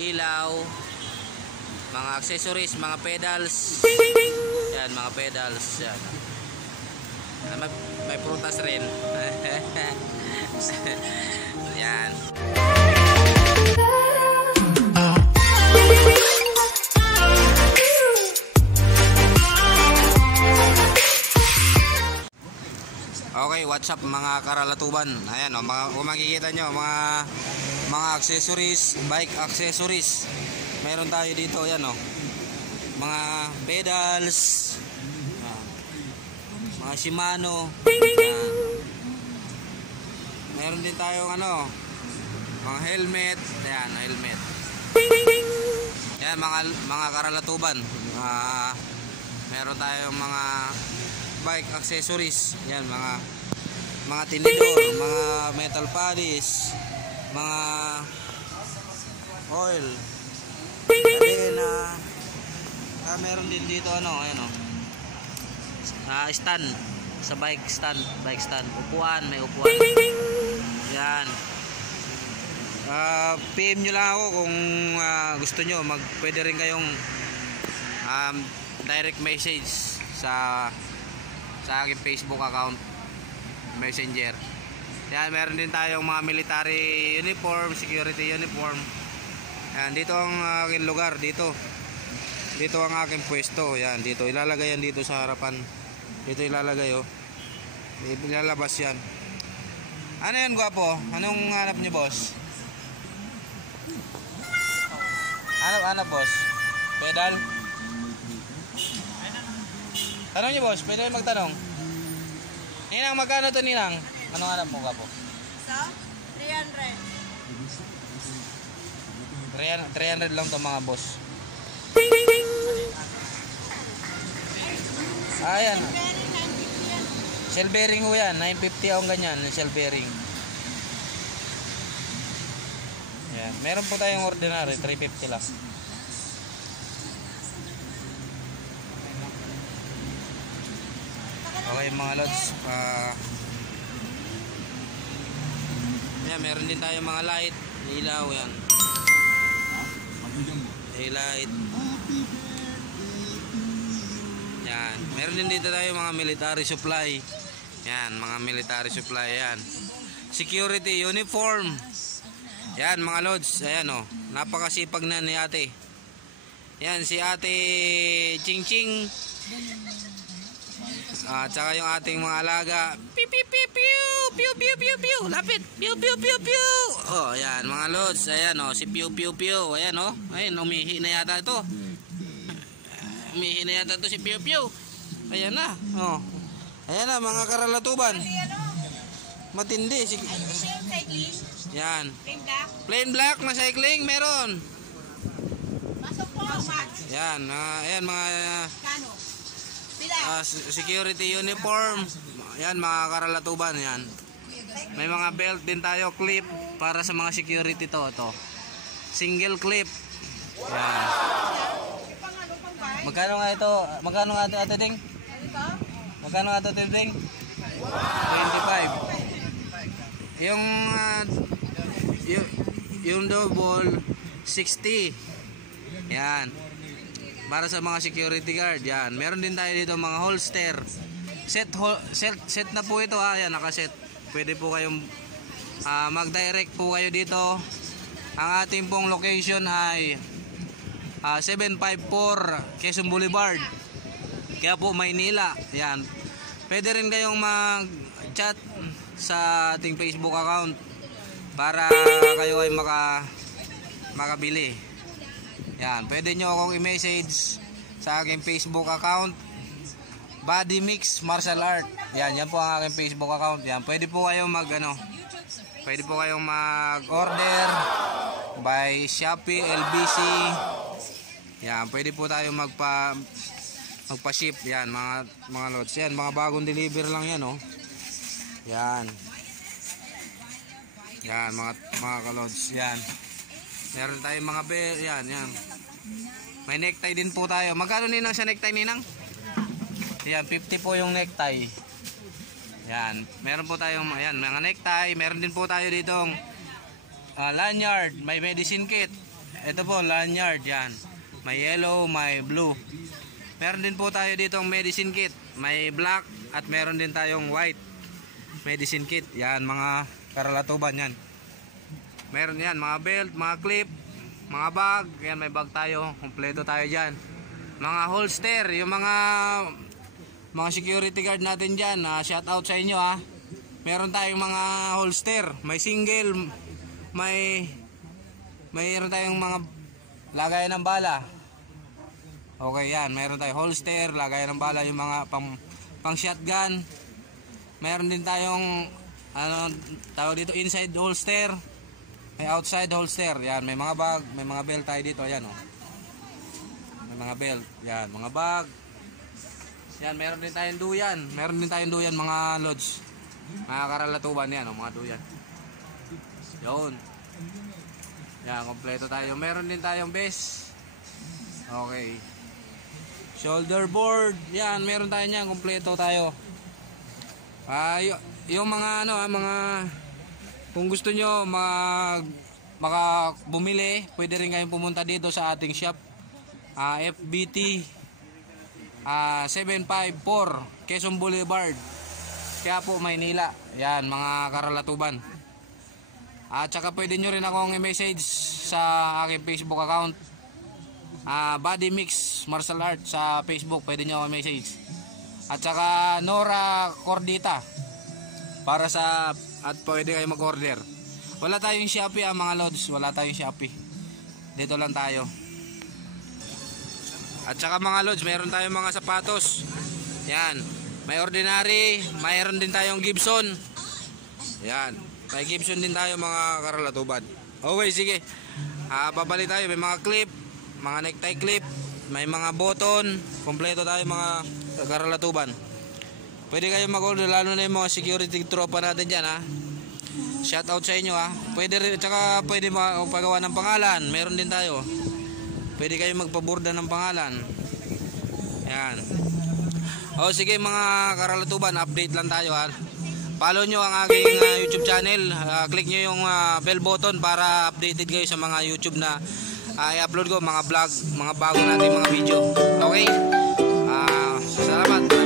ilaw, mga accessories, mga pedals. Yan, mga pedals. Yan. May prutas rin. Yan. Okay, what's up mga karalatuban? Ayan o, kung makikita nyo, mga accessories, bike accessories. Meron tayo dito, ayan o. Mga pedals, mga Shimano. Ayan. Meron din tayong mga helmet. Ayan, helmet. Ayan, mga karalatuban. Meron tayong mga bike accessories. Yan, mga tinidor, mga metal pallets, mga oil. Then meron din dito stand sa bike stand, upuan, may upuan. Yan. PM nyo lang ako kung gusto nyo, pwede rin kayong direct message sa aking Facebook account, Messenger. Yan, meron din tayong mga military uniform, security uniform. Yan, dito ang aking lugar, dito ang aking pwesto. Yan, dito ilalagay yan, dito sa harapan. Dito ilalagay, oh. Ilalabas yan. Ano yan, gwapo? Anong hanap niyo, boss? Hanap, boss? Pedal? Tanong niyo, boss, pwede magtanong. Ninang, magkano to, Ninang? Anong hanap mo ka po? So, 300. 300 lang to mga boss. Ayan. Shell bearing ho yan. 950 ang ganyan. Shell bearing. Ayan. Meron po tayong ordinary. 350 lang. Okay mga lods, yan, meron din tayo mga light, ilaw, yan, light, yan, meron din dito tayo mga military supply, yan, mga military supply, yan, security uniform, yan mga lods, ayan o, napakasipag na ni ate, yan, si ate Ching Ching. Tsaka yung ating mga alaga. Piu piu piu piu piu piu piu piu. Lapit. Piu piu piu piu. Oh, ayan mga lods. Ayan oh, si piu piu piu. Ayan oh. Ayun, umihi na yata ito. Umihi na yata ito si piu piu. Ayan na. Oh. Ayan na mga karalatuban. Matindi si. Yan. Plain black na cycling meron. Yan, ayan mga security uniform. Yan mga karalatuban, yan. May mga belt din tayo, clip para sa mga security to. Single clip. Yan. Magkano nga ito? Magkano nga ito, Ate Ding? Magkano nga ito, Ate Ding? 25. Yung double 60. Yan. Para sa mga security guard, yan. Meron din tayo dito mga holster. Set na po ito, ha. Yan, nakaset. Pwede po kayong mag-direct po kayo dito. Ang ating pong location ay 754 Quezon Boulevard. Kaya po Maynila. Yan. Pwede rin kayong mag-chat sa ating Facebook account para kayo ay makabili. Yan, pwede nyo akong i-message sa aking Facebook account, Body Mix Martial Art. Yan po ang aking Facebook account. Yan, pwede po kayong pwede po kayong mag-order by Shopee, LBC. Yan, pwede po tayo magpa-ship. Yan, mga loads. Yan, mga bagong deliver lang yan, oh. Yan. Yan, mga kalods. Yan. Meron tayong mga yan. May necktie din po tayo. Magkano Ninang sa necktie, Ninang? Yan, 50 po yung necktie. Yan, meron po tayong mga necktie. Meron din po tayo ditong lanyard, may medicine kit. ito po, lanyard yan. May yellow, may blue. Meron din po tayo dito ang medicine kit. May black at meron din tayong white medicine kit. Yan, mga karalatuban yan. Meron yan, mga belt, mga clip, mga bag. Yan, may bag tayo. Kompleto tayo dyan. Mga holster, yung mga security guard natin dyan. Shout out sa inyo ha. Meron tayong mga holster. May single, mayroon tayong mga lagayan ng bala. Okay yan, mayroon tayong holster, lagayan ng bala, yung mga pang shotgun. Mayroon din tayong tawag dito, inside holster, may outside holster. Yan, may mga bag, may mga belt tayo dito. Yan oh. May mga belt, yan, mga bag. Yan, meron din tayong duyan. Meron din tayong duyan mga lods. Mga karalatuban yan oh, mga duyan. Yun. Yan, kompleto tayo. Meron din tayong vest. Okay. Shoulder board. Yan, meron tayo niyan, kompleto tayo. Yung mga mga kung gusto nyo bumili, pwede rin kayong pumunta dito sa ating shop. FBT 754 Quezon Boulevard, Quiapo, Maynila. Yan, mga karalatuban. At saka pwede nyo rin akong i-message sa aking Facebook account. Body Mix Martial Art sa Facebook, pwede nyo akong message. At saka Nora Cordita at pwede kayo mag-order. Wala tayong Shopee mga lods, wala tayong Shopee. Dito lang tayo. At saka mga lods, meron tayong mga sapatos. Yan, may ordinary, mayroon din tayong Gibson. Yan, may Gibson din tayo mga karalatuban. Okay, sige. Babalik tayo, may mga clip, mga necktie clip, may mga button, kompleto tayo mga karalatuban. Pwede kayo mag-order, lalo na yung mga security tropa natin dyan ha. Shout out sa inyo ha. Pwede rin, tsaka pwede magpagawa ng pangalan, meron din tayo. Pwede kayo magpaborda ng pangalan. Yan. O sige mga karalatuban, update lang tayo ha. Follow nyo ang aking YouTube channel. Click nyo yung bell button para updated kayo sa mga YouTube na i-upload ko, mga vlog, mga bago natin mga video. Okay? Salamat.